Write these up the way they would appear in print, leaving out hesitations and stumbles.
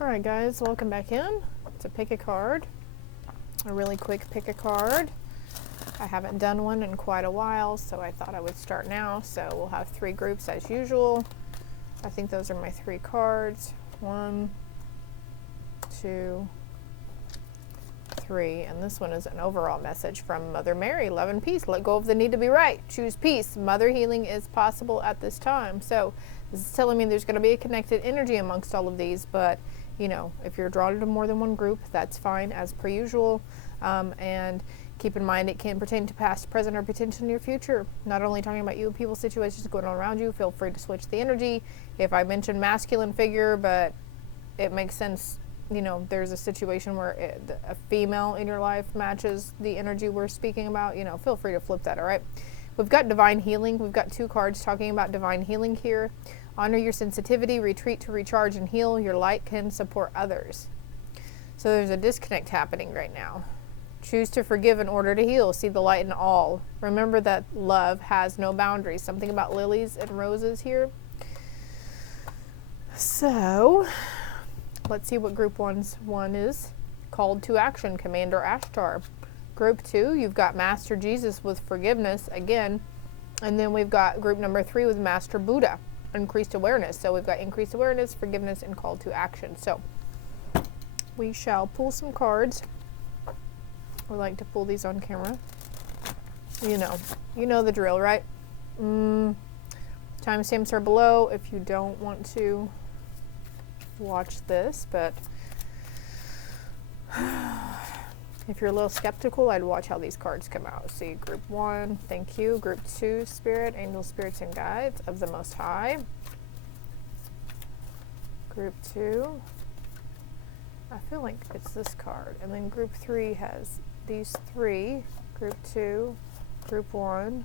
Alright guys, welcome back in to pick a card. A really quick pick a card. I haven't done one in quite a while, so I thought I would start now. So we'll have 3 groups as usual. I think those are my 3 cards. 1, 2, 3. And this one is an overall message from Mother Mary. Love and peace. Let go of the need to be right. Choose peace. Mother healing is possible at this time. So this is telling me there's going to be a connected energy amongst all of these, but you know, if you're drawn to more than one group, that's fine as per usual. And keep in mind it can pertain to past, present, or potential near future. Not only talking about you, people's situations going on around you. Feel free to switch the energy. If I mention masculine figure, but it makes sense, you know, there's a situation where a female in your life matches the energy we're speaking about, you know, feel free to flip that, all right? We've got divine healing. We've got 2 cards talking about divine healing here. Honor your sensitivity, retreat to recharge and heal. Your light can support others. So there's a disconnect happening right now. Choose to forgive in order to heal. See the light in all. Remember that love has no boundaries. Something about lilies and roses here. So let's see what group one is. Called to action, Commander Ashtar. Group 2, you've got Master Jesus with forgiveness again. And then we've got group number 3 with Master Buddha. Increased awareness. So we've got increased awareness, forgiveness, and call to action. So we shall pull some cards. We like to pull these on camera. You know the drill, right? Timestamps are below if you don't want to watch this, but if you're a little skeptical, I'd watch how these cards come out. See, group 1, thank you. Group 2, Spirit, Angels, Spirits, and Guides of the Most High. Group 2, I feel like it's this card. And then group 3 has these 3. Group 2, group 1,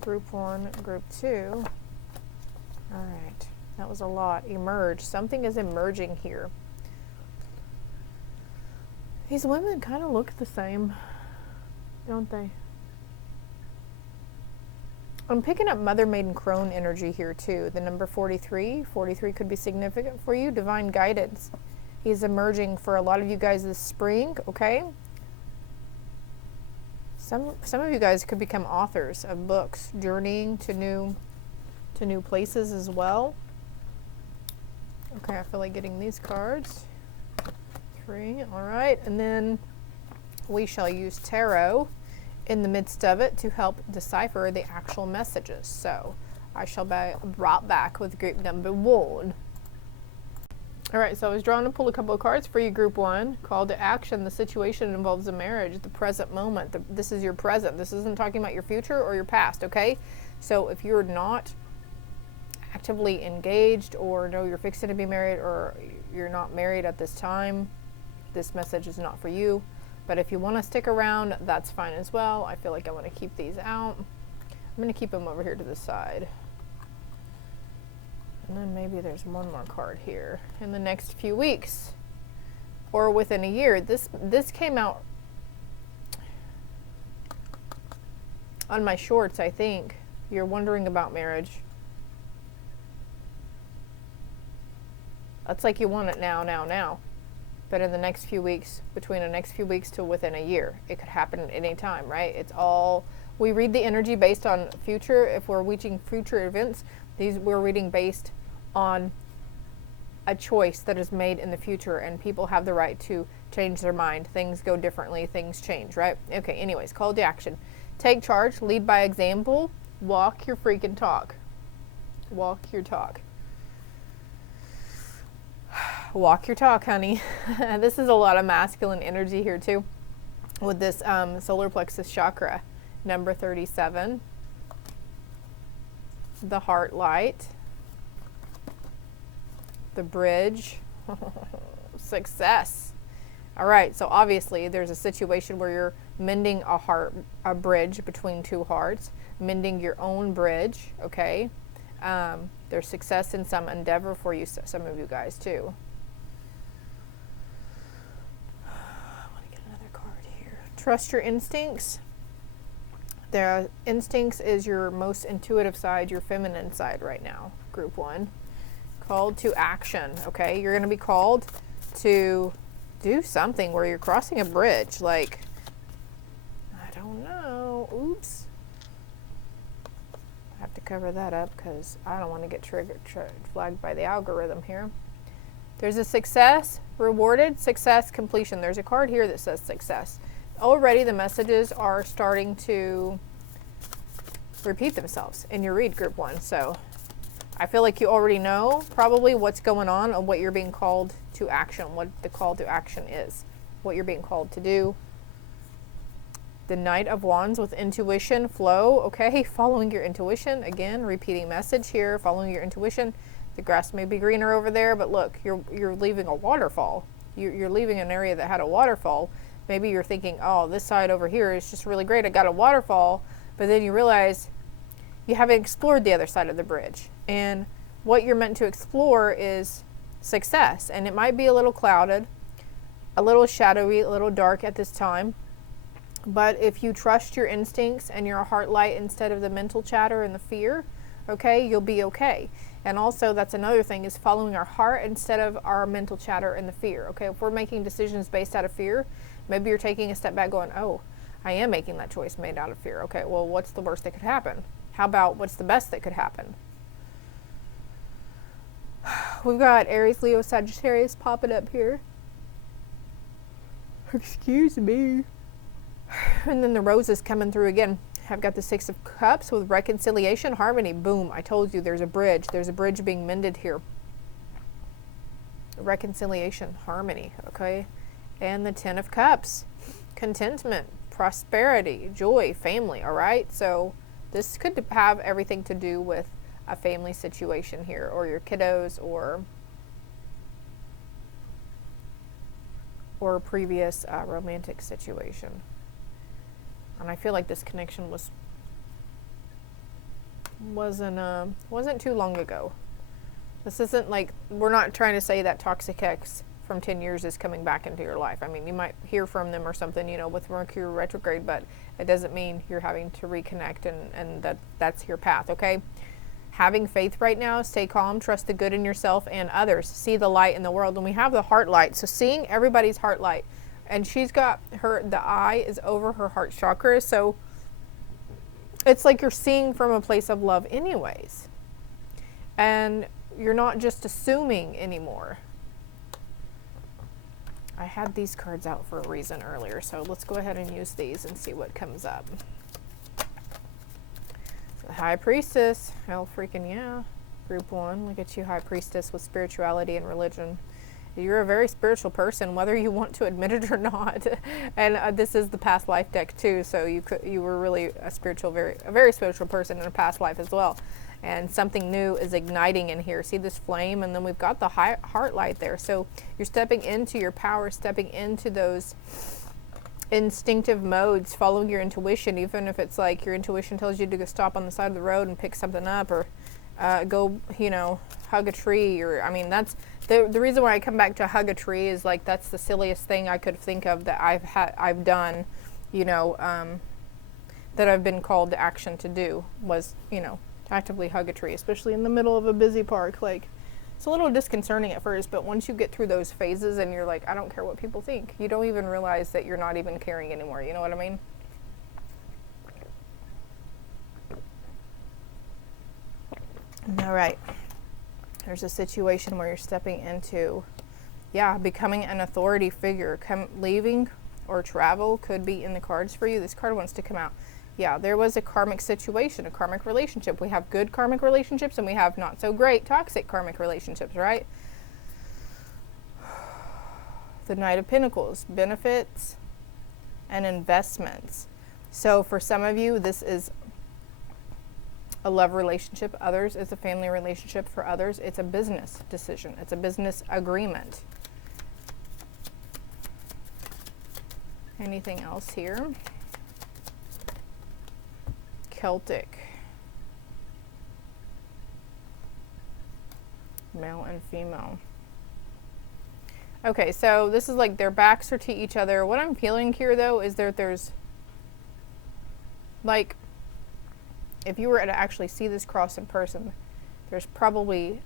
group 1, group 2. All right, that was a lot. Emerge. Something is emerging here. These women kind of look the same, don't they? I'm picking up Mother Maiden Crone energy here too. The number 43. 43 could be significant for you. Divine guidance is emerging for a lot of you guys this spring, okay? Some of you guys could become authors of books, journeying to new places as well. Okay, I feel like getting these cards. 3, all right, and then we shall use tarot in the midst of it to help decipher the actual messages. So I shall be brought back with group number 1. All right, so I was drawn to pull a couple of cards for you, group 1. Call to action. The situation involves a marriage, the present moment. This is your present. This isn't talking about your future or your past, okay? So if you're not actively engaged or know you're fixing to be married or you're not married at this time, this message is not for you. But if you want to stick around, that's fine as well. I feel like I want to keep these out. I'm going to keep them over here to the side. And then maybe there's one more card here. In the next few weeks or within a year. This came out on my shorts, I think. You're wondering about marriage. It's like you want it now. But in the next few weeks, between the next few weeks to within a year, it could happen at any time, right? It's all, we read the energy based on future. If we're reaching future events, we're reading based on a choice that is made in the future, and people have the right to change their mind. Things go differently, things change, right? Okay, anyways, call to action. Take charge, lead by example, walk your freaking talk. Walk your talk. Walk your talk, honey. This is a lot of masculine energy here too with this solar plexus chakra. Number 37. The heart light. The bridge. Success. All right, so obviously there's a situation where you're mending a bridge between 2 hearts, mending your own bridge, okay? There's success in some endeavor for you, some of you guys too. Trust your instincts. The instincts is your most intuitive side, your feminine side right now, group 1. Called to action, okay? You're going to be called to do something where you're crossing a bridge. Like, I don't know. Oops. I have to cover that up because I don't want to get flagged by the algorithm here. There's a success, rewarded, success, completion. There's a card here that says success. Already the messages are starting to repeat themselves in your read, group 1. So I feel like you already know probably what's going on and what you're being called to action, what the call to action is, what you're being called to do. The Knight of Wands with intuition, flow, okay? Following your intuition, again, repeating message here, following your intuition. The grass may be greener over there, but look, you're leaving a waterfall. You're leaving an area that had a waterfall. Maybe you're thinking, oh, this side over here is just really great. I got a waterfall, but then you realize you haven't explored the other side of the bridge. And what you're meant to explore is success. And it might be a little clouded, a little shadowy, a little dark at this time. But if you trust your instincts and your heart light instead of the mental chatter and the fear, okay, you'll be okay. And also that's another thing, is following our heart instead of our mental chatter and the fear. Okay, if we're making decisions based out of fear, maybe you're taking a step back going, oh, I am making that choice made out of fear. Okay, well, what's the worst that could happen? How about what's the best that could happen? We've got Aries, Leo, Sagittarius popping up here. Excuse me. And then the roses coming through again. I've got the Six of Cups with reconciliation, harmony. Boom, I told you there's a bridge. There's a bridge being mended here. Reconciliation, harmony, okay? And the Ten of Cups, contentment, prosperity, joy, family, all right? So this could have everything to do with a family situation here, or your kiddos, or a previous romantic situation. And I feel like this connection wasn't too long ago. This isn't like, we're not trying to say that toxic ex from 10 years is coming back into your life. I mean, you might hear from them or something, you know, with Mercury retrograde, but it doesn't mean you're having to reconnect and that's your path, okay? Having faith right now, stay calm, trust the good in yourself and others, see the light in the world. And we have the heart light, so seeing everybody's heart light. And she's got the eye is over her heart chakra, so it's like you're seeing from a place of love anyways. And you're not just assuming anymore. I had these cards out for a reason earlier, so let's go ahead and use these and see what comes up. The High Priestess, hell freaking yeah. Group 1, look at you, High Priestess with spirituality and religion. You're a very spiritual person, whether you want to admit it or not. And this is the past life deck too, so you were really a very spiritual person in a past life as well. And something new is igniting in here. See this flame, and then we've got the heart light there. So you're stepping into your power, stepping into those instinctive modes, following your intuition, even if it's like your intuition tells you to go stop on the side of the road and pick something up, or go, you know, hug a tree, or I mean, that's the reason why I come back to hug a tree is like that's the silliest thing I could think of that I've done, you know, that I've been called to action to do was, you know, to actively hug a tree, especially in the middle of a busy park. Like, it's a little disconcerting at first, but once you get through those phases and you're like, I don't care what people think, you don't even realize that you're not even caring anymore. You know what I mean? All right. There's a situation where you're stepping into, yeah, becoming an authority figure. Leaving or travel could be in the cards for you. This card wants to come out. Yeah, there was a karmic situation, a karmic relationship. We have good karmic relationships and we have not so great toxic karmic relationships, right? The Knight of Pentacles, benefits and investments. So for some of you, this is a love relationship. Others, it's a family relationship. For others, it's a business decision. It's a business agreement. Anything else here? Celtic. Male and female. Okay, so this is like their backs are to each other. What I'm feeling here, though, is there's like, if you were to actually see this cross in person, there's probably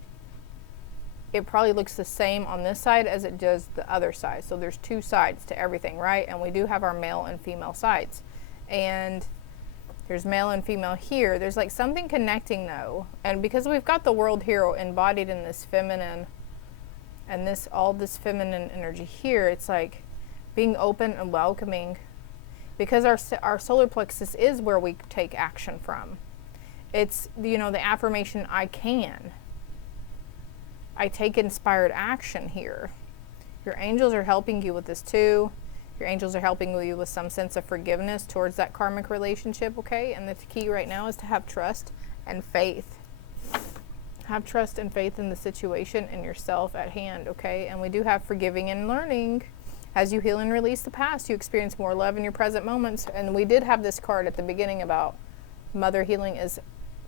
it probably looks the same on this side as it does the other side. So there's two sides to everything, right? And we do have our male and female sides. And there's male and female here. There's like something connecting though. And because we've got the world hero embodied in this feminine and this, all this feminine energy here, it's like being open and welcoming, because our solar plexus is where we take action from. It's, you know, the affirmation, I can. I take inspired action here. Your angels are helping you with this too. Your angels are helping you with some sense of forgiveness towards that karmic relationship, okay? And the key right now is to have trust and faith. Have trust and faith in the situation and yourself at hand, okay? And we do have forgiving and learning. As you heal and release the past, you experience more love in your present moments. And we did have this card at the beginning about mother healing is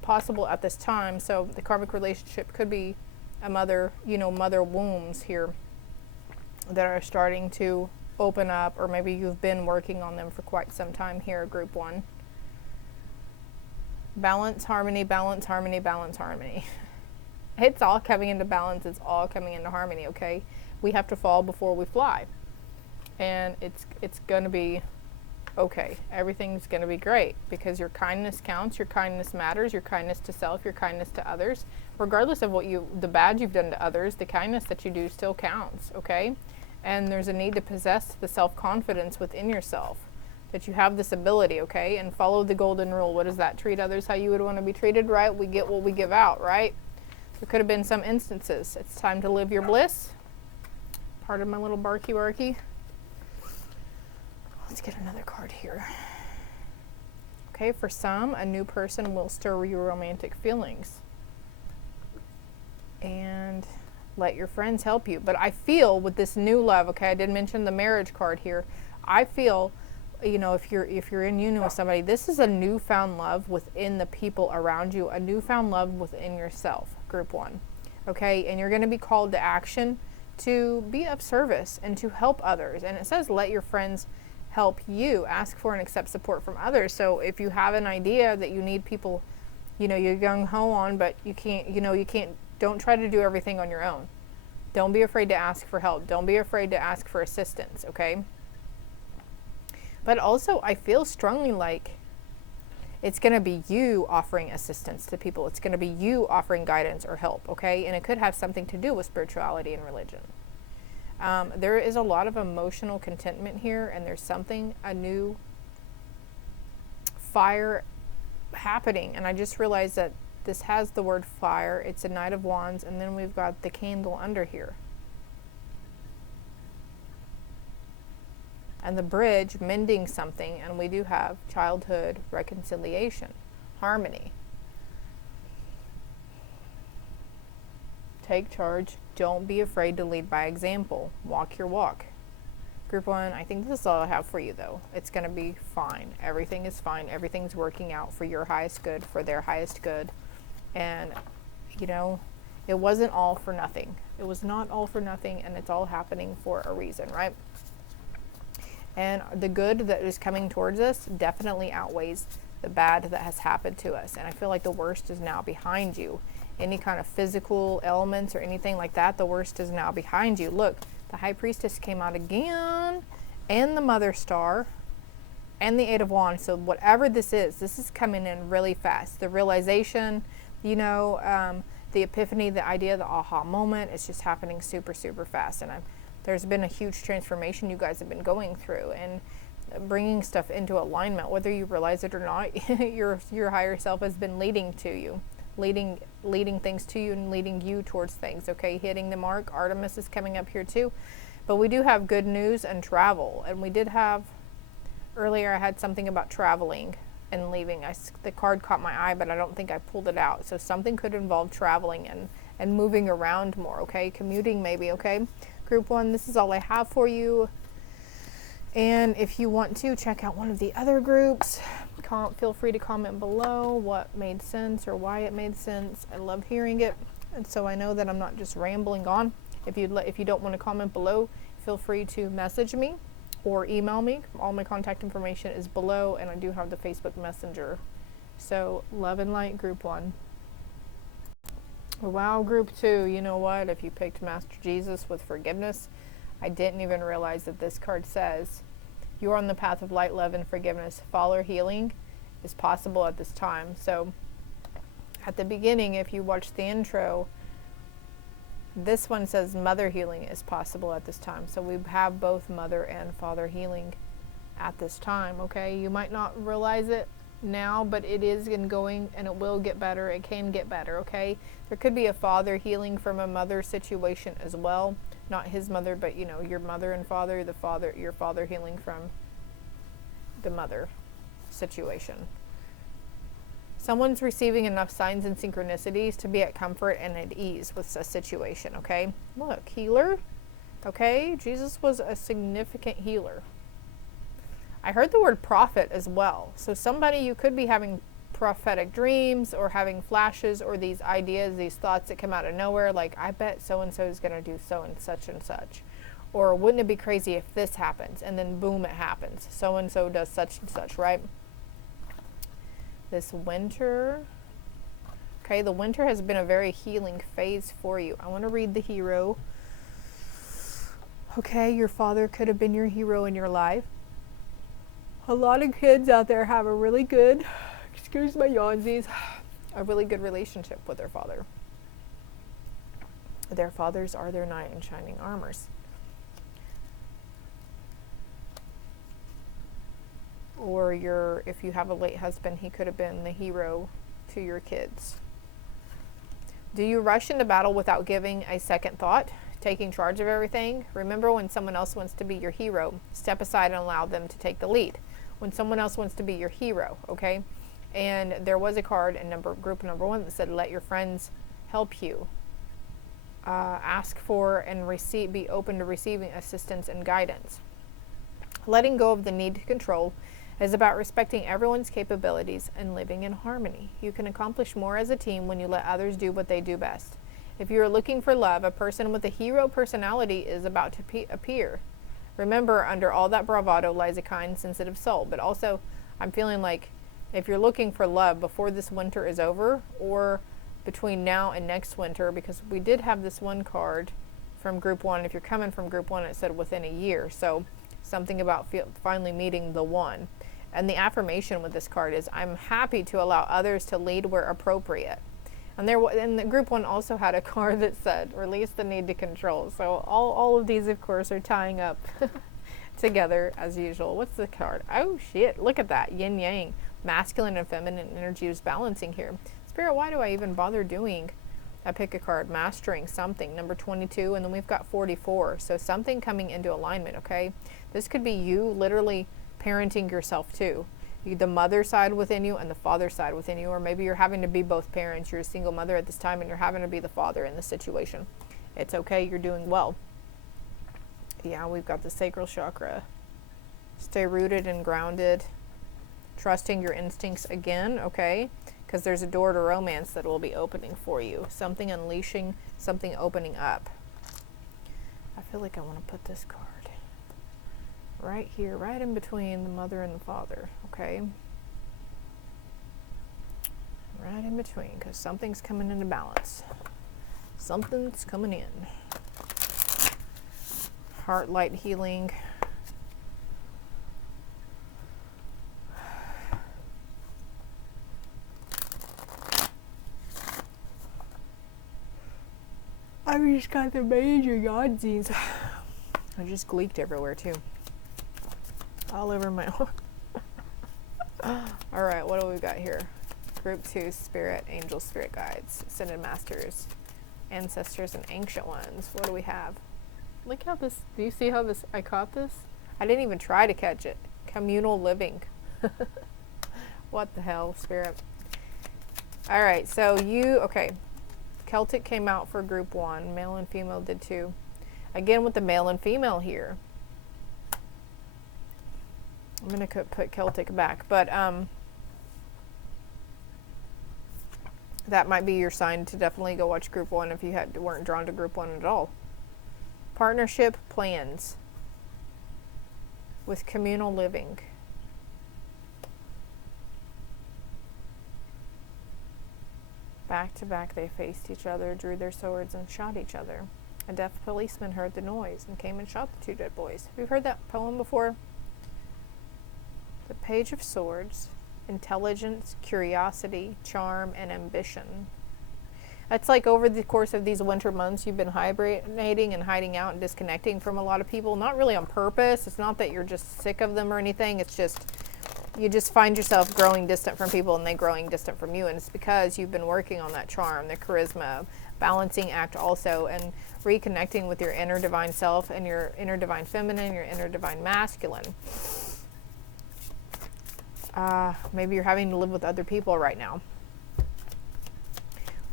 possible at this time. So the karmic relationship could be a mother, you know, mother wombs here that are starting to open up, or maybe you've been working on them for quite some time here, group one. Balance, harmony, balance, harmony, balance, harmony. It's all coming into balance. It's all coming into harmony, okay? We have to fall before we fly. And it's going to be okay. Everything's going to be great, because your kindness counts, your kindness matters, your kindness to self, your kindness to others. Regardless of what the bad you've done to others, the kindness that you do still counts, okay? And there's a need to possess the self-confidence within yourself, that you have this ability, okay? And follow the golden rule. What is that? Treat others how you would want to be treated, right? We get what we give out, right? There could have been some instances. It's time to live your bliss. Pardon my little barky barky. Let's get another card here. Okay, for some, a new person will stir your romantic feelings. And let your friends help you. But I feel with this new love, okay, I did mention the marriage card here. I feel, you know, if you're in union with somebody, this is a newfound love within the people around you, a newfound love within yourself, group one. Okay, and you're going to be called to action to be of service and to help others. And it says let your friends help you. Ask for and accept support from others. So if you have an idea that you need people, you know, you're gung-ho on, but you can't, you know, you can't, don't try to do everything on your own. Don't be afraid to ask for help. Don't be afraid to ask for assistance, okay? But also, I feel strongly like it's going to be you offering assistance to people. It's going to be you offering guidance or help, okay? And it could have something to do with spirituality and religion. There is a lot of emotional contentment here, and there's something, a new fire happening. And I just realized that this has the word fire. It's a Knight of Wands, and then we've got the candle under here. And the bridge, mending something, and we do have childhood reconciliation, harmony. Take charge. Don't be afraid to lead by example. Walk your walk. Group one, I think this is all I have for you though. It's going to be fine. Everything is fine. Everything's working out for your highest good, for their highest good. And, you know, it wasn't all for nothing. It was not all for nothing, and it's all happening for a reason, right? And the good that is coming towards us definitely outweighs the bad that has happened to us. And I feel like the worst is now behind you. Any kind of physical elements or anything like that, the worst is now behind you. Look, the High Priestess came out again, and the Mother Star, and the Eight of Wands. So whatever this is coming in really fast. The realization, you know, the epiphany, the idea, the aha moment, it's just happening super, super fast. And there's been a huge transformation you guys have been going through, and bringing stuff into alignment, whether you realize it or not. your higher self has been leading to you, leading things to you and leading you towards things, okay? Hitting the mark. Artemis is coming up here too. But we do have good news and travel. And we did have, earlier I had something about traveling and leaving. The card caught my eye, but I don't think I pulled it out. So something could involve traveling and moving around more, okay? Commuting maybe, okay? Group one, this is all I have for you. And if you want to check out one of the other groups, feel free to comment below what made sense or why it made sense. I love hearing it, and so I know that I'm not just rambling on. If you don't want to comment below, feel free to message me or email me. All my contact information is below, and I do have the Facebook Messenger. So love and light, group one. Wow, group 2, you know what? If you picked Master Jesus with forgiveness, I didn't even realize that this card says, you're on the path of light, love, and forgiveness. Follow healing is possible at this time. So at the beginning, if you watch the intro, this one says mother healing is possible at this time. So we have both mother and father healing at this time, okay? You might not realize it now, but it is going, and it will get better. It can get better, okay? There could be a father healing from a mother situation as well. Not his mother, but you know, your mother and father, your father healing from the mother situation. Someone's receiving enough signs and synchronicities to be at comfort and at ease with a situation, okay? Look, healer, okay? Jesus was a significant healer. I heard the word prophet as well. So somebody, you could be having prophetic dreams or having flashes or these ideas, these thoughts that come out of nowhere, like, I bet so-and-so is going to do so and such. Or wouldn't it be crazy if this happens? And then boom, it happens. So-and-so does such and such, right? This winter, okay, the winter has been a very healing phase for you. I want to read the hero. Okay, your father could have been your hero in your life. A lot of kids out there have a really good, excuse my yawnsies, a really good relationship with their father. Their fathers are their knight in shining armors. Or if you have a late husband, he could have been the hero to your kids. Do you rush into battle without giving a second thought, taking charge of everything? Remember, when someone else wants to be your hero, step aside and allow them to take the lead. When someone else wants to be your hero, okay? And there was a card in group number 1 that said, let your friends help you. Ask for and be open to receiving assistance and guidance. Letting go of the need to control is about respecting everyone's capabilities and living in harmony. You can accomplish more as a team when you let others do what they do best. If you are looking for love, a person with a hero personality is about to appear. Remember, under all that bravado lies a kind, sensitive soul. But also, I'm feeling like if you're looking for love before this winter is over, or between now and next winter, because we did have this one card from group 1. If you're coming from group 1, it said within a year. So something about finally meeting the one. And the affirmation with this card is, I'm happy to allow others to lead where appropriate. And the group 1 also had a card that said, release the need to control. So all of these, of course, are tying up together as usual. What's the card? Oh, shit. Look at that. Yin yang. Masculine and feminine energy is balancing here. Spirit, why do I even bother doing? I pick a card. Mastering something. Number 22. And then we've got 44. So something coming into alignment, okay? This could be you literally parenting yourself too. The mother side within you and the father side within you, or maybe you're having to be both parents. You're a single mother at this time and you're having to be the father in this situation. It's okay, you're doing well. Yeah, we've got the sacral chakra. Stay rooted and grounded. Trusting your instincts again, okay? Because there's a door to romance that will be opening for you. Something unleashing, something opening up. I feel like I want to put this card right here, right in between the mother and the father, okay? Right in between, because something's coming into balance. Something's coming in. Heart light healing. I just got the major yawnsies. I just gleeked everywhere too. All over my all right, what do we got here? Group 2, spirit, angel, spirit guides, ascended masters, ancestors, and ancient ones. What do we have? Look how this, do you see how this, I caught this? I didn't even try to catch it. Communal living. What the hell, spirit? All right, so okay. Celtic came out for group 1. Male and female did too. Again with the male and female here. I'm going to put Celtic back, but that might be your sign to definitely go watch group 1 if you weren't drawn to group 1 at all. Partnership plans with communal living. Back to back they faced each other, drew their swords, and shot each other. A deaf policeman heard the noise and came and shot the two dead boys. Have you heard that poem before? The Page of Swords, intelligence, curiosity, charm, and ambition. It's like over the course of these winter months, you've been hibernating and hiding out and disconnecting from a lot of people, not really on purpose. It's not that you're just sick of them or anything. It's just, you just find yourself growing distant from people and they growing distant from you. And it's because you've been working on that charm, the charisma, balancing act also, and reconnecting with your inner divine self and your inner divine feminine, your inner divine masculine. Maybe you're having to live with other people right now.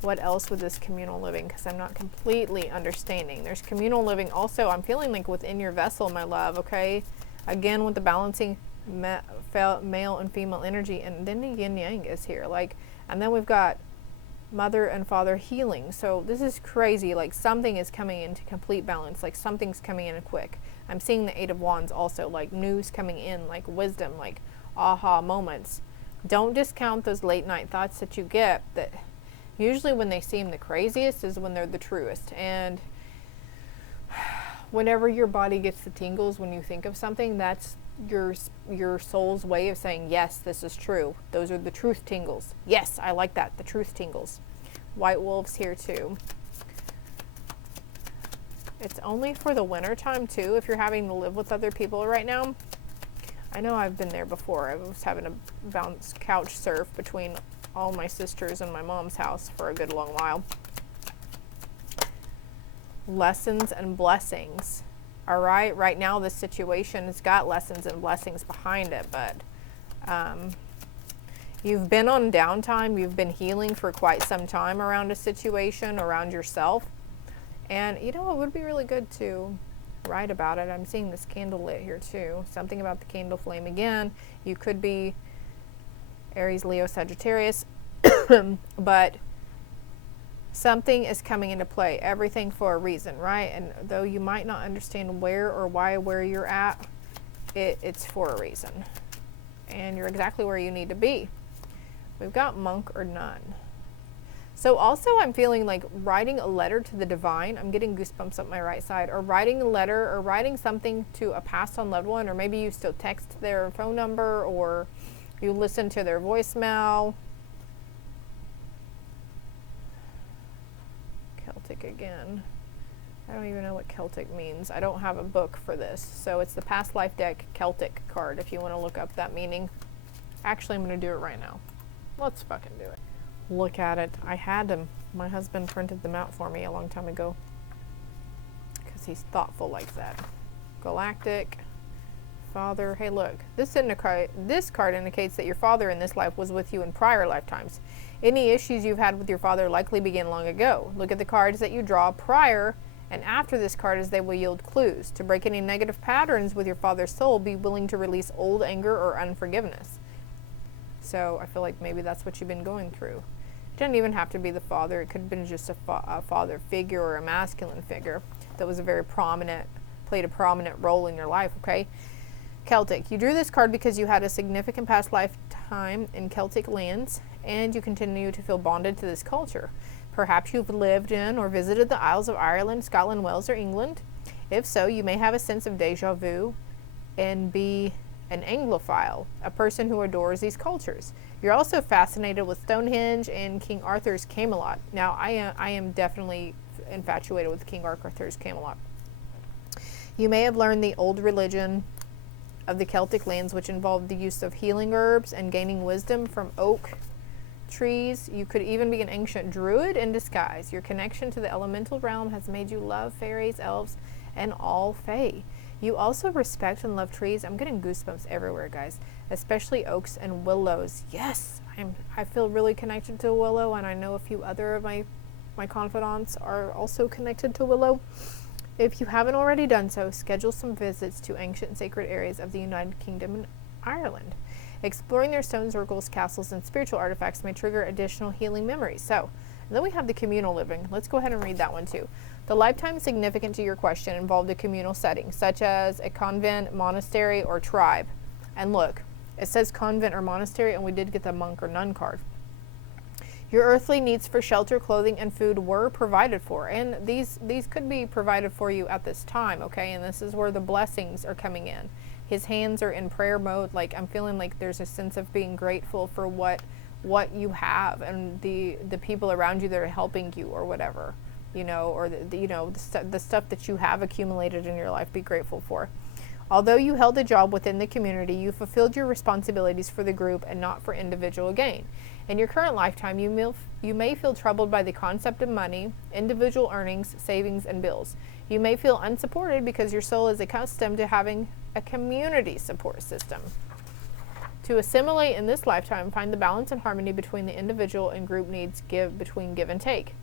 What else with this communal living? Because I'm not completely understanding. There's communal living also, I'm feeling like within your vessel, my love, okay? Again, with the balancing male and female energy, and then the yin yang is here. Like, and then we've got mother and father healing. So this is crazy. Like, something is coming into complete balance. Like, something's coming in quick. I'm seeing the Eight of Wands also, like news coming in, like wisdom, like aha moments. Don't discount those late night thoughts that you get, that usually when they seem the craziest is when they're the truest. And whenever your body gets the tingles when you think of something, that's your soul's way of saying, yes, this is true. Those are the truth tingles. Yes, I like that, the truth tingles. White wolves here too. It's only for the winter time too, if you're having to live with other people right now. I know I've been there before. I was having to bounce couch surf between all my sisters and my mom's house for a good long while. Lessons and blessings. All right, right now this situation has got lessons and blessings behind it, but you've been on downtime. You've been healing for quite some time around a situation, around yourself. And you know, it would be really good to write about it. I'm seeing this candle lit here too. Something about the candle flame again. You could be Aries, Leo, Sagittarius, but something is coming into play. Everything for a reason, right? And though you might not understand where or why where you're at, it's for a reason. And you're exactly where you need to be. We've got monk or nun. So also I'm feeling like writing a letter to the divine. I'm getting goosebumps up my right side. Or writing a letter, or writing something to a passed on loved one, or maybe you still text their phone number, or you listen to their voicemail. Celtic again. I don't even know what Celtic means. I don't have a book for this. So it's the past life deck Celtic card if you want to look up that meaning. Actually, I'm going to do it right now. Let's fucking do it. Look at it. I had them. My husband printed them out for me a long time ago because he's thoughtful like that. Galactic, father. Hey, look. This card indicates that your father in this life was with you in prior lifetimes. Any issues you've had with your father likely began long ago. Look at the cards that you draw prior and after this card, as they will yield clues. To break any negative patterns with your father's soul, be willing to release old anger or unforgiveness. So I feel like maybe that's what you've been going through. It doesn't even have to be the father. It could have been just a father figure or a masculine figure that was played a prominent role in your life, okay? Celtic. You drew this card because you had a significant past lifetime in Celtic lands, and you continue to feel bonded to this culture. Perhaps you've lived in or visited the Isles of Ireland, Scotland, Wales, or England. If so, you may have a sense of deja vu and be an Anglophile, a person who adores these cultures. You're also fascinated with Stonehenge and King Arthur's Camelot. Now, I am definitely infatuated with King Arthur's Camelot. You may have learned the old religion of the Celtic lands, which involved the use of healing herbs and gaining wisdom from oak trees. You could even be an ancient druid in disguise. Your connection to the elemental realm has made you love fairies, elves, and all fae. You also respect and love trees. I'm getting goosebumps everywhere, guys, especially oaks and willows. Yes, I feel really connected to willow, and I know a few other of my confidants are also connected to willow. If you haven't already done so, schedule some visits to ancient sacred areas of the United Kingdom and Ireland. Exploring their stones, oracles, castles, and spiritual artifacts may trigger additional healing memories. So, then we have the communal living. Let's go ahead and read that one too. The lifetime significant to your question involved a communal setting, such as a convent, monastery, or tribe. And look, it says convent or monastery, and we did get the monk or nun card. Your earthly needs for shelter, clothing, and food were provided for. And these could be provided for you at this time, okay? And this is where the blessings are coming in. His hands are in prayer mode. Like, I'm feeling like there's a sense of being grateful for what you have and the people around you that are helping you or whatever, you know, or the stuff that you have accumulated in your life. Be grateful for. Although you held a job within the community, you fulfilled your responsibilities for the group and not for individual gain. In your current lifetime, you may feel troubled by the concept of money, individual earnings, savings, and bills. You may feel unsupported because your soul is accustomed to having a community support system. To assimilate in this lifetime, find the balance and harmony between the individual and group needs between give and take.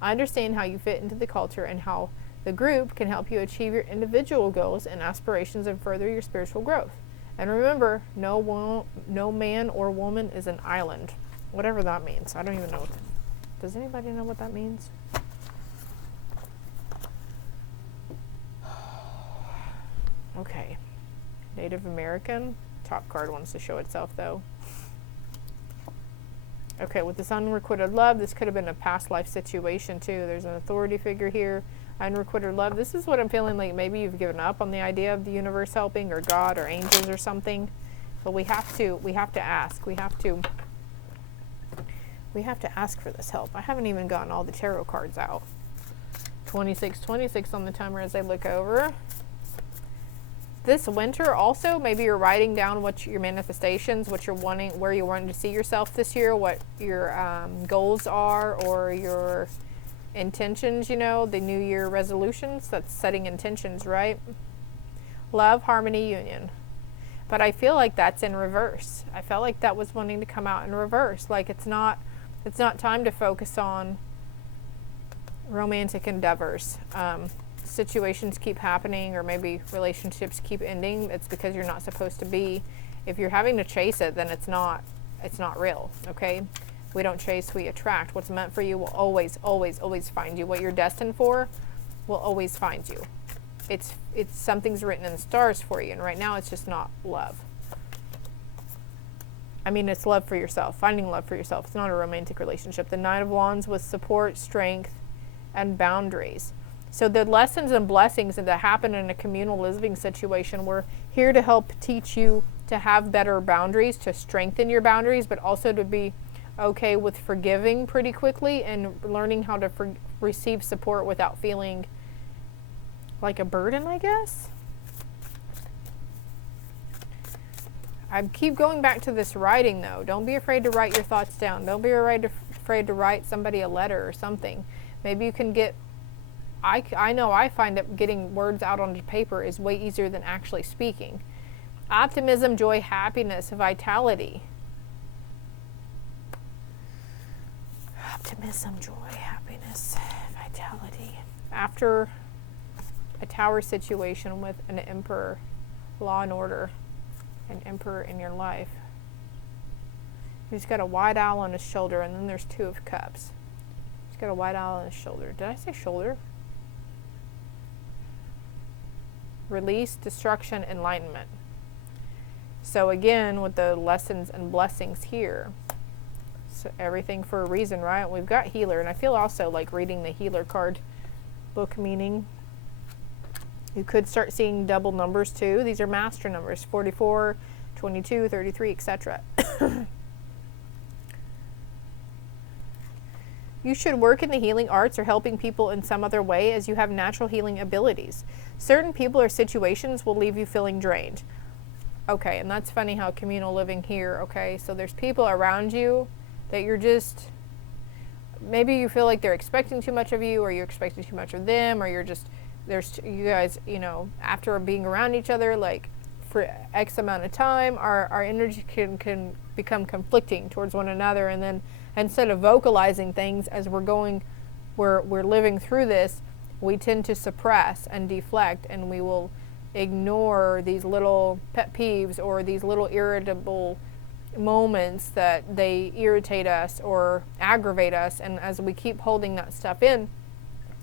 I understand how you fit into the culture and how the group can help you achieve your individual goals and aspirations and further your spiritual growth. And remember, no man or woman is an island. Whatever that means. I don't even know. Does anybody know what that means? Okay. Native American. Top card wants to show itself, though. Okay, with this unrequited love, this could have been a past life situation, too. There's an authority figure here. Unrequited love. This is what I'm feeling like. Maybe you've given up on the idea of the universe helping, or God, or angels, or something. But we have to ask. We have to ask for this help. I haven't even gotten all the tarot cards out. 26 on the timer as I look over. This winter also, maybe you're writing down what your manifestations, what you're wanting, where you're wanting to see yourself this year, what your goals are, or your intentions, you know, the New Year resolutions. That's setting intentions, right? Love, harmony, union. But I feel like that's in reverse. I felt like that was wanting to come out in reverse. Like it's not time to focus on romantic endeavors. Situations keep happening, or maybe relationships keep ending. It's because you're not supposed to be. If you're having to chase it, then it's not real, okay? We don't chase, we attract. What's meant for you will always find you. What you're destined for will always find you. It's something's written in the stars for you, and right now it's just not love. I mean, it's love for yourself, finding love for yourself. It's not a romantic relationship. The Nine of Wands was support, strength, and boundaries. So the lessons and blessings that happen in a communal living situation were here to help teach you to have better boundaries, to strengthen your boundaries, but also to be okay with forgiving pretty quickly and learning how to receive support without feeling like a burden, I guess. I keep going back to this writing, though. Don't be afraid to write your thoughts down. Don't be afraid to write somebody a letter or something. Maybe you can get... I know I find that getting words out onto paper is way easier than actually speaking. Optimism, joy, happiness, vitality. Optimism, joy, happiness, vitality. After a tower situation with an emperor, law and order, an emperor in your life. He's got a white owl on his shoulder, and then there's Two of Cups. He's got a white owl on his shoulder. Did I say shoulder? Release, destruction, enlightenment. So again, with the lessons and blessings here, so everything for a reason, right? We've got healer, and I feel also like reading the healer card book meaning. You could start seeing double numbers too. These are master numbers, 44, 22, 33, etc. You should work in the healing arts or helping people in some other way, as you have natural healing abilities. Certain people or situations will leave you feeling drained. Okay, and that's funny how communal living here, okay? So there's people around you that you're just, maybe you feel like they're expecting too much of you, or you're expecting too much of them, or you're just, you guys, you know, after being around each other, like for X amount of time, our energy can become conflicting towards one another, and then instead of vocalizing things as we're living through this, we tend to suppress and deflect, and we will ignore these little pet peeves or these little irritable moments that they irritate us or aggravate us, and as we keep holding that stuff in,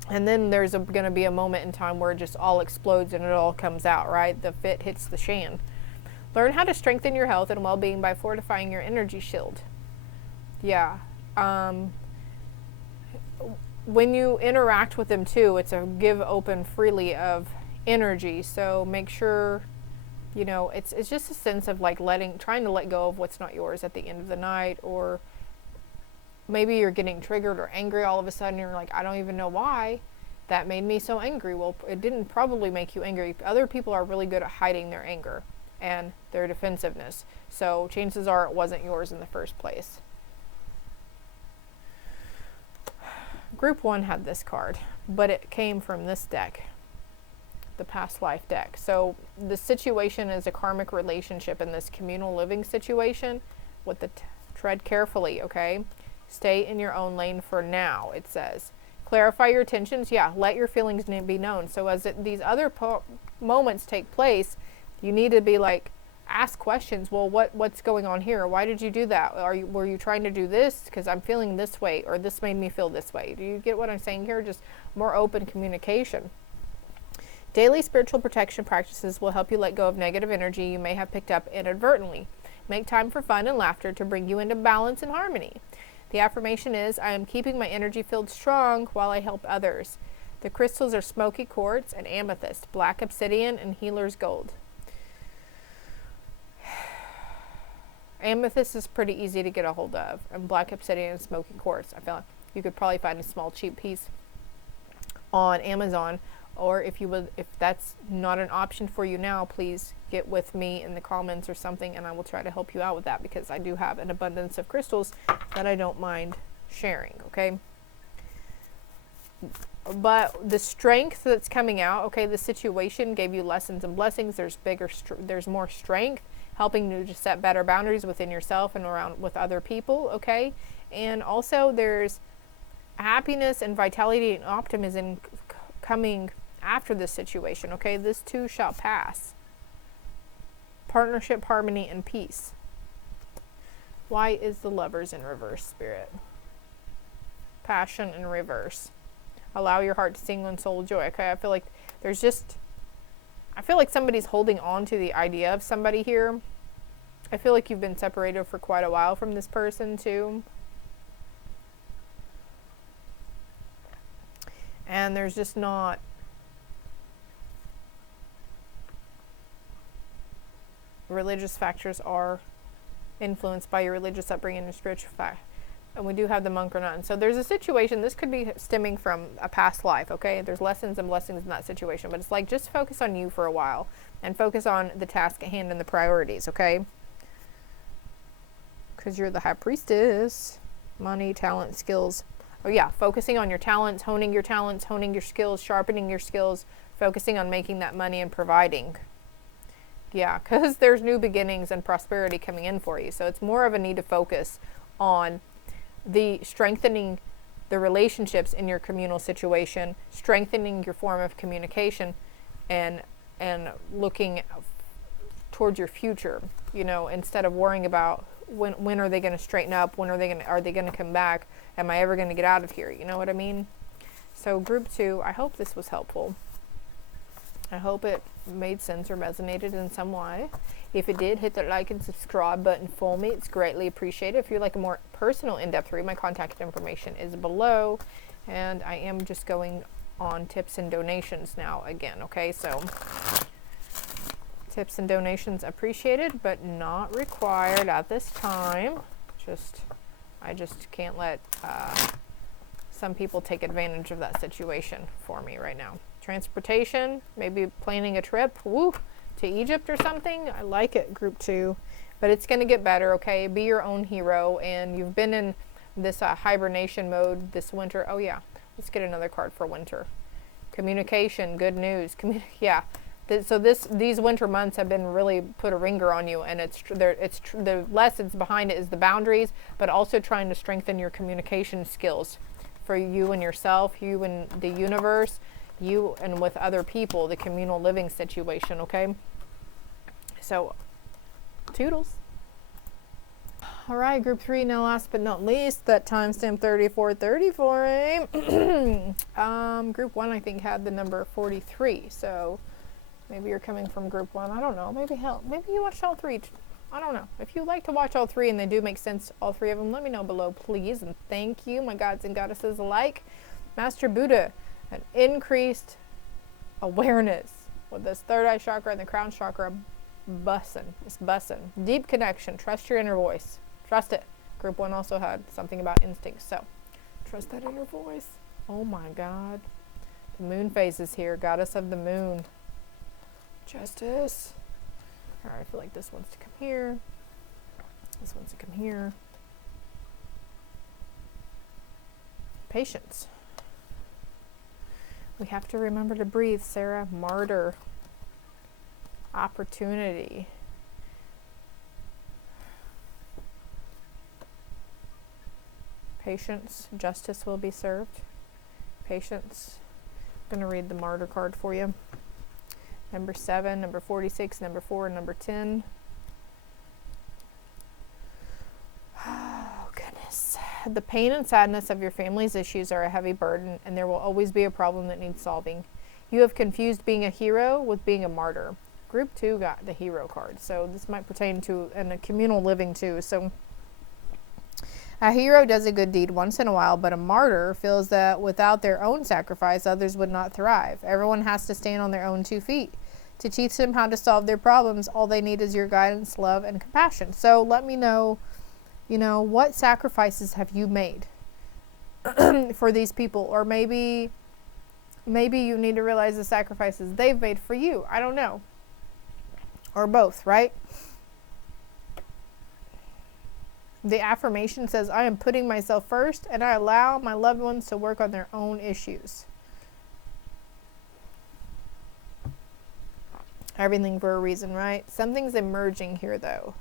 and then there's going to be a moment in time where it just all explodes and it all comes out, right? The fit hits the shan. Learn how to strengthen your health and well-being by fortifying your energy shield. Yeah, when you interact with them too, it's a give open freely of energy. So make sure, you know, it's just a sense of like trying to let go of what's not yours at the end of the night. Or maybe you're getting triggered or angry all of a sudden. You're like, I don't even know why that made me so angry. Well, it didn't probably make you angry. Other people are really good at hiding their anger and their defensiveness. So chances are it wasn't yours in the first place. Group 1 had this card, but it came from this deck, the past life deck. So the situation is a karmic relationship in this communal living situation with the tread carefully, okay? Stay in your own lane for now, it says. Clarify your intentions. Yeah, let your feelings be known. So as these other moments take place, you need to be like, ask questions. Well, what's going on here? Why did you do that? Were you trying to do this? Because I'm feeling this way, or this made me feel this way. Do you get what I'm saying here? Just more open communication. Daily spiritual protection practices will help you let go of negative energy you may have picked up inadvertently. Make time for fun and laughter to bring you into balance and harmony. The affirmation is, I am keeping my energy field strong while I help others. The crystals are smoky quartz and amethyst, black obsidian, and healer's gold. Amethyst is pretty easy to get a hold of, and black obsidian and smoky quartz. I feel like you could probably find a small cheap piece on Amazon, or if that's not an option for you now, please get with me in the comments or something, and I will try to help you out with that, because I do have an abundance of crystals that I don't mind sharing, okay? But the strength that's coming out, okay, the situation gave you lessons and blessings. There's more strength, helping you to set better boundaries within yourself and around with other people, okay? And also there's happiness and vitality and optimism coming after this situation, okay? This too shall pass. Partnership, harmony, and peace. Why is the Lovers in reverse, Spirit? Passion in reverse. Allow your heart to sing on soul joy, okay? I feel like somebody's holding on to the idea of somebody here. I feel like you've been separated for quite a while from this person too. And there's just not religious factors are influenced by your religious upbringing and spiritual fact. And we do have the monk or not. And so there's a situation, this could be stemming from a past life, okay? There's lessons and blessings in that situation. But it's like, just focus on you for a while and focus on the task at hand and the priorities, okay? Because you're the high priestess. Money, talent, skills. Oh yeah, focusing on your talents, honing your skills, sharpening your skills, focusing on making that money and providing. Yeah, because there's new beginnings and prosperity coming in for you. So it's more of a need to focus on the strengthening the relationships in your communal situation, strengthening your form of communication, and looking towards your future, you know, instead of worrying about when are they going to straighten up, are they going to come back, am I ever going to get out of here, you know what I mean? So group 2, I hope this was helpful. I hope it made sense or resonated in some way. If it did, hit that like and subscribe button for me. It's greatly appreciated. If you'd like a more personal, in-depth read, my contact information is below. And I am just going on tips and donations now again, okay? So tips and donations appreciated, but not required at this time. I just can't let some people take advantage of that situation for me right now. Transportation, maybe planning a trip, to Egypt or something. I like it, group 2, but it's going to get better, okay? Be your own hero, and you've been in this hibernation mode this winter. Oh yeah, let's get another card for winter. Communication, good news. These winter months have been really put a ringer on you, and the lessons behind it is the boundaries, but also trying to strengthen your communication skills for you and yourself, you and the universe, you and with other people, the communal living situation, okay? So, toodles. All right, group 3, now last but not least, that timestamp 3434. Group 1, I think, had the number 43, so maybe you're coming from group 1. I don't know. Maybe you watched all 3 I don't know. If you like to watch all three and they do make sense, all three of them, let me know below, please. And thank you, my gods and goddesses alike. Master Buddha, an increased awareness with this third eye chakra and the crown chakra bussin'. It's bussin'. Deep connection. Trust your inner voice. Trust it. Group 1 also had something about instincts. So, trust that inner voice. Oh my God. The moon phase is here. Goddess of the moon. Justice. Alright, I feel like this wants to come here. This wants to come here. Patience. We have to remember to breathe, Sara. Martyr. Opportunity. Patience. Justice will be served. Patience. I'm going to read the martyr card for you. Number 7, number 46, number 4, and number 10. Oh, goodness. The pain and sadness of your family's issues are a heavy burden, and there will always be a problem that needs solving. You have confused being a hero with being a martyr. Group 2 got the hero card, so this might pertain to a communal living too. So a hero does a good deed once in a while, but a martyr feels that without their own sacrifice, others would not thrive. Everyone has to stand on their own 2 feet. To teach them how to solve their problems, all they need is your guidance, love, and compassion. So let me know, what sacrifices have you made for these people? Or maybe you need to realize the sacrifices they've made for you. I don't know. Or both, right? The affirmation says, I am putting myself first and I allow my loved ones to work on their own issues. Everything for a reason, right? Something's emerging here, though.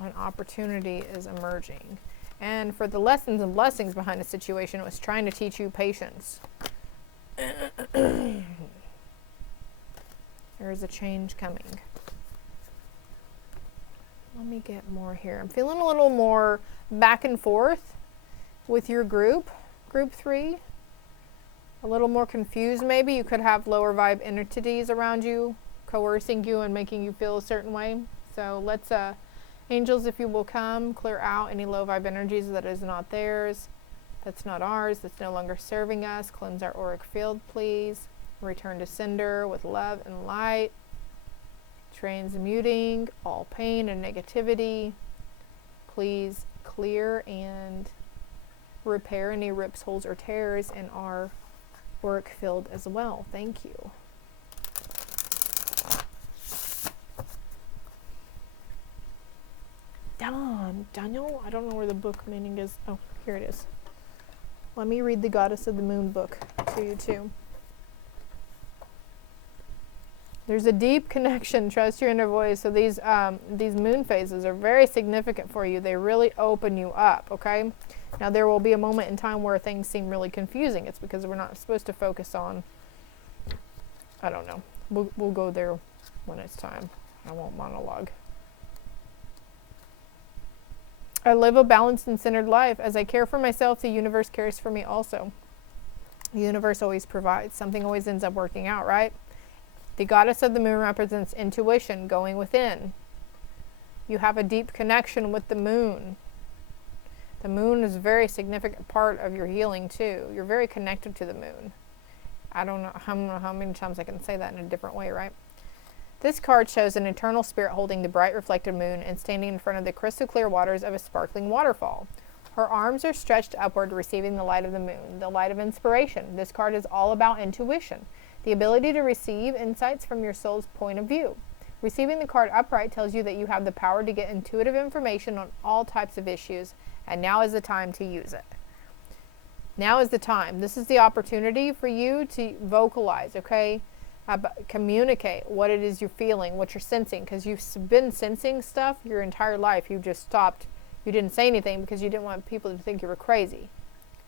An opportunity is emerging. And for the lessons and blessings behind the situation, it was trying to teach you patience. There is a change coming. Let me get more here. I'm feeling a little more back and forth with your group 3. A little more confused maybe. You could have lower vibe entities around you, coercing you and making you feel a certain way. So let's, angels, if you will come, clear out any low vibe energies that is not theirs, that's not ours, that's no longer serving us. Cleanse our auric field, please. Return to sender with love and light. Transmuting all pain and negativity. Please clear and repair any rips, holes, or tears in our auric field as well. Thank you. Daniel, I don't know where the book meaning is. Oh, here it is. Let me read the Goddess of the Moon book to you too. There's a deep connection. Trust your inner voice. So these moon phases are very significant for you. They really open you up, okay? Now there will be a moment in time where things seem really confusing. It's because we're not supposed to focus on, I don't know. We'll go there when it's time. I won't monologue. I live a balanced and centered life. As I care for myself, the universe cares for me also. The universe always provides. Something always ends up working out, right? The Goddess of the Moon represents intuition, going within. You have a deep connection with the moon. The moon is a very significant part of your healing too. You're very connected to the moon. I don't know how many times I can say that in a different way, right? This card shows an eternal spirit holding the bright reflected moon and standing in front of the crystal clear waters of a sparkling waterfall. Her arms are stretched upward, receiving the light of the moon, the light of inspiration. This card is all about intuition, the ability to receive insights from your soul's point of view. Receiving the card upright tells you that you have the power to get intuitive information on all types of issues, and now is the time to use it. Now is the time. This is the opportunity for you to vocalize, okay? Communicate what it is you're feeling, what you're sensing, because you've been sensing stuff your entire life. You just stopped. You didn't say anything because you didn't want people to think you were crazy,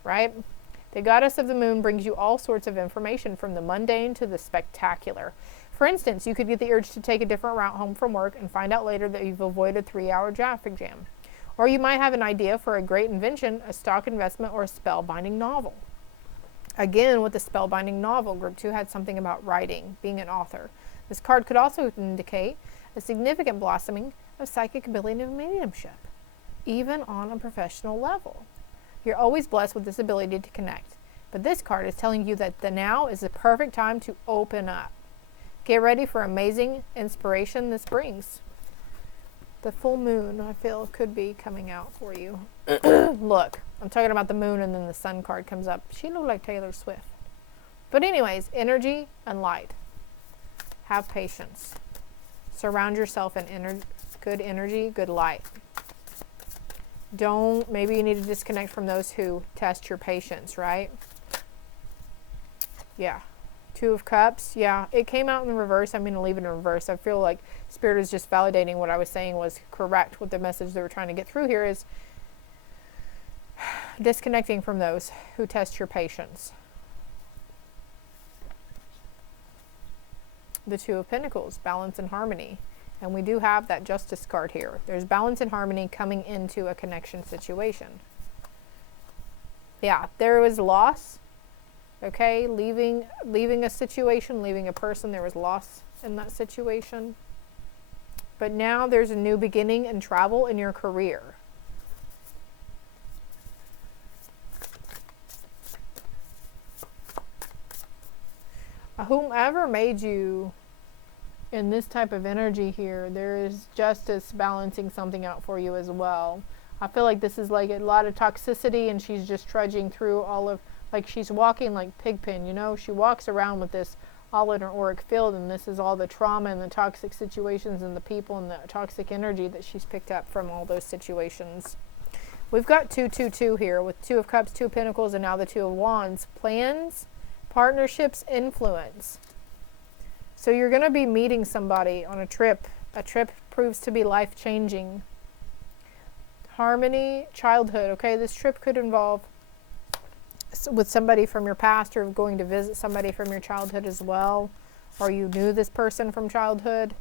right? The Goddess of the Moon brings you all sorts of information, from the mundane to the spectacular. For instance, you could get the urge to take a different route home from work and find out later that you've avoided a 3-hour traffic jam. Or you might have an idea for a great invention, a stock investment, or a spellbinding novel. Again, with the spellbinding novel, group 2 had something about writing, being an author. This card could also indicate a significant blossoming of psychic ability and mediumship, even on a professional level. You're always blessed with this ability to connect. But this card is telling you that the now is the perfect time to open up. Get ready for amazing inspiration this brings. The full moon, I feel, could be coming out for you. Look, I'm talking about the moon and then the sun card comes up. She looked like Taylor Swift. But anyways, energy and light. Have patience. Surround yourself in good energy, good light. Maybe you need to disconnect from those who test your patience, right? Yeah. 2 of Cups. Yeah, it came out in the reverse. I'm going to leave it in reverse. I feel like Spirit is just validating what I was saying was correct. What the message they were trying to get through here is disconnecting from those who test your patience. The 2 of Pentacles, balance and harmony. And we do have that Justice card here. There's balance and harmony coming into a connection situation. Yeah, there was loss. Okay, leaving a situation, leaving a person, there was loss in that situation. But now there's a new beginning and travel in your career. Whomever made you in this type of energy here, there is justice balancing something out for you as well. I feel like this is like a lot of toxicity and she's just trudging through all of, like she's walking like Pigpen, you know, she walks around with this all in her auric field, and this is all the trauma and the toxic situations and the people and the toxic energy that she's picked up from all those situations. We've got 222 here with 2 of Cups, 2 of Pentacles, and now the 2 of Wands. Plans, partnerships, influence. So you're going to be meeting somebody on a trip. A trip proves to be life-changing. Harmony, childhood. Okay, this trip could involve with somebody from your past, or going to visit somebody from your childhood as well, or you knew this person from childhood.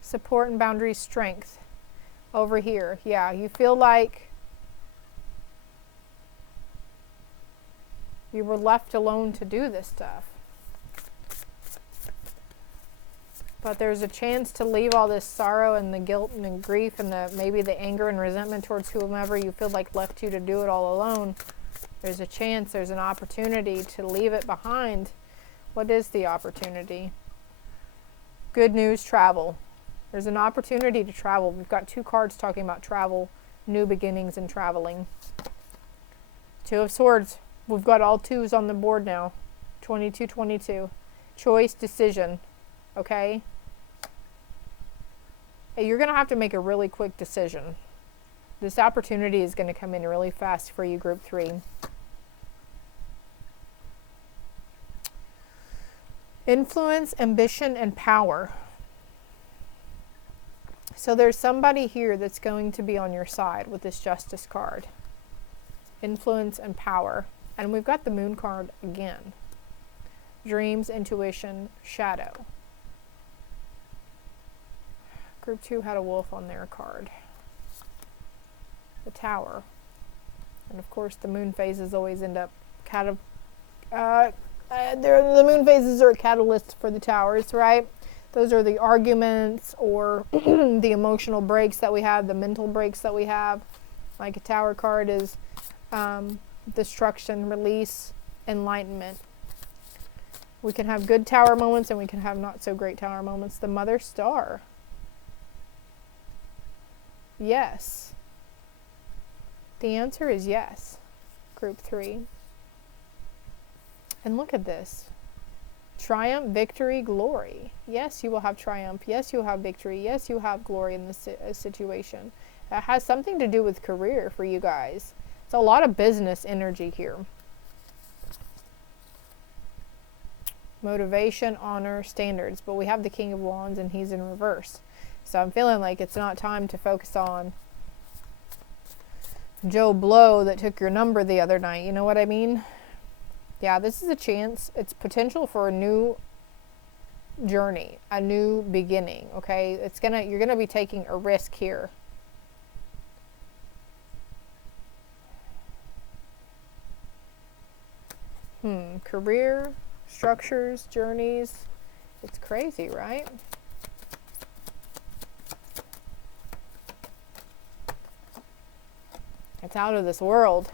Support and boundaries, strength. Over here, yeah, you feel like you were left alone to do this stuff. But there's a chance to leave all this sorrow and the guilt and the grief and maybe the anger and resentment towards whomever you feel like left you to do it all alone. There's a chance, there's an opportunity to leave it behind. What is the opportunity? Good news, travel. There's an opportunity to travel. We've got 2 cards talking about travel, new beginnings and traveling. 2 of Swords. We've got all 2s on the board now. 22. Choice, decision. Okay? You're going to have to make a really quick decision. This opportunity is going to come in really fast for you, Group 3. Influence, ambition, and power. So there's somebody here that's going to be on your side with this Justice card. Influence and power. And we've got the Moon card again. Dreams, intuition, shadow. Group 2 had a wolf on their card. The Tower. And of course the moon phases always end up the moon phases are a catalyst for the towers, right? Those are the arguments or the emotional breaks that we have, the mental breaks that we have. Like a Tower card is destruction, release, enlightenment. We can have good Tower moments and we can have not so great Tower moments. The Mother Star. Yes. The answer is yes, Group 3. And look at this. Triumph, victory, glory. Yes, you will have triumph. Yes, you'll have victory. Yes, you have glory in this situation. It has something to do with career for you guys. It's a lot of business energy here. Motivation, honor, standards. But we have the King of Wands and he's in reverse. So I'm feeling like it's not time to focus on Joe Blow that took your number the other night. You know what I mean? Yeah, this is a chance. It's potential for a new journey, a new beginning, okay? You're gonna be taking a risk here. Career, structures, journeys. It's crazy, right? It's out of this world.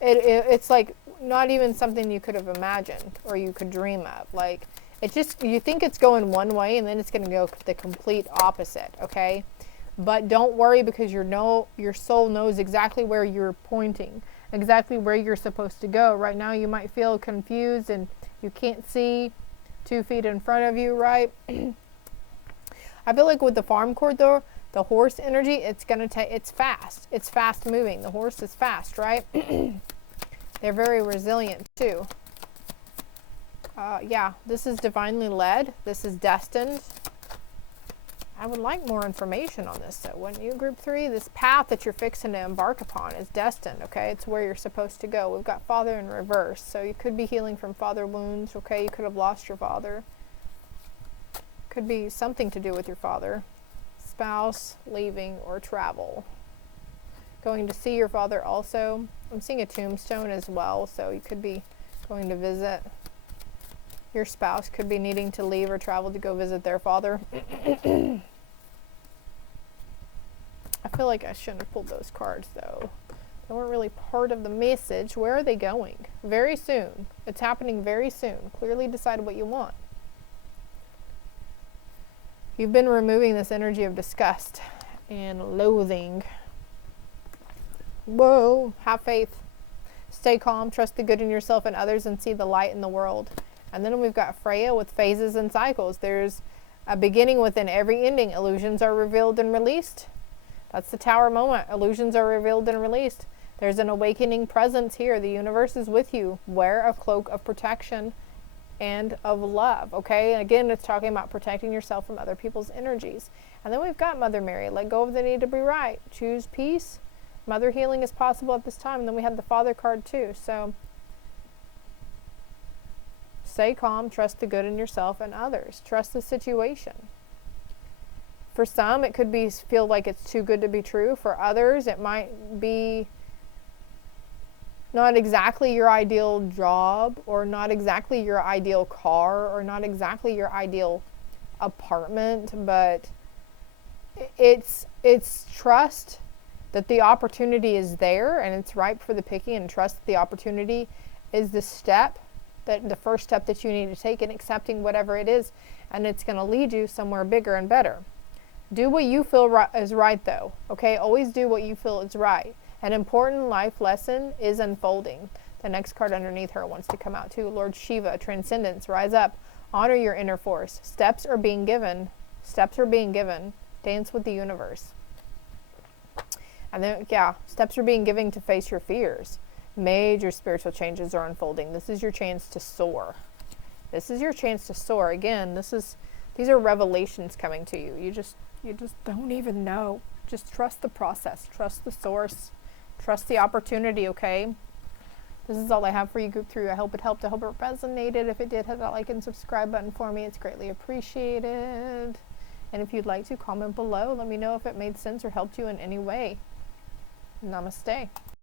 It's like not even something you could have imagined or you could dream of. Like, it just, you think it's going one way and then it's going to go the complete opposite, okay? But don't worry, because your soul knows exactly where you're pointing, exactly where you're supposed to go. Right now you might feel confused and you can't see 2 feet in front of you, right? I feel like with the farm cord though, the horse energy, it's going to take, it's fast moving. The horse is fast, right? They're very resilient too. Yeah, this is divinely led. This is destined. I would like more information on this though, wouldn't you, group 3? This path that you're fixing to embark upon is destined, okay? It's where you're supposed to go. We've got father in reverse. So you could be healing from father wounds, okay? You could have lost your father. Could be something to do with your father. Spouse, leaving, or travel. Going to see your father also. I'm seeing a tombstone as well, so you could be going to visit. Your spouse could be needing to leave or travel to go visit their father. I feel like I shouldn't have pulled those cards though. They weren't really part of the message. Where are they going? Very soon. It's happening very soon. Clearly decide what you want. You've been removing this energy of disgust and loathing. Whoa, have faith. Stay calm, trust the good in yourself and others, and see the light in the world. And then we've got Freya with phases and cycles. There's a beginning within every ending. Illusions are revealed and released. That's the tower moment. Illusions are revealed and released. There's an awakening presence here. The universe is with you. Wear a cloak of protection and of love, okay? Again, it's talking about protecting yourself from other people's energies. And then we've got Mother Mary. Let go of the need to be right. Choose peace. Mother healing is possible at this time. And then we have the Father card too. So stay calm, trust the good in yourself and others. Trust the situation. For some, it could be feel like it's too good to be true. For others, it might be not exactly your ideal job, or not exactly your ideal car, or not exactly your ideal apartment, but it's trust that the opportunity is there and it's ripe for the picking, and trust that the opportunity is the first step that you need to take in accepting whatever it is, and it's going to lead you somewhere bigger and better. Do what you feel is right though, okay? Always do what you feel is right. An important life lesson is unfolding. The next card underneath her wants to come out too. Lord Shiva, transcendence, rise up, honor your inner force. Steps are being given. Steps are being given. Dance with the universe. And then, yeah, steps are being given to face your fears. Major spiritual changes are unfolding. This is your chance to soar. This is your chance to soar. Again, these are revelations coming to you. You just don't even know. Just trust the process. Trust the source. Trust the opportunity, okay? This is all I have for you, group 3. I hope it helped. I hope it resonated. If it did, hit that like and subscribe button for me. It's greatly appreciated. And if you'd like to, comment below. Let me know if it made sense or helped you in any way. Namaste.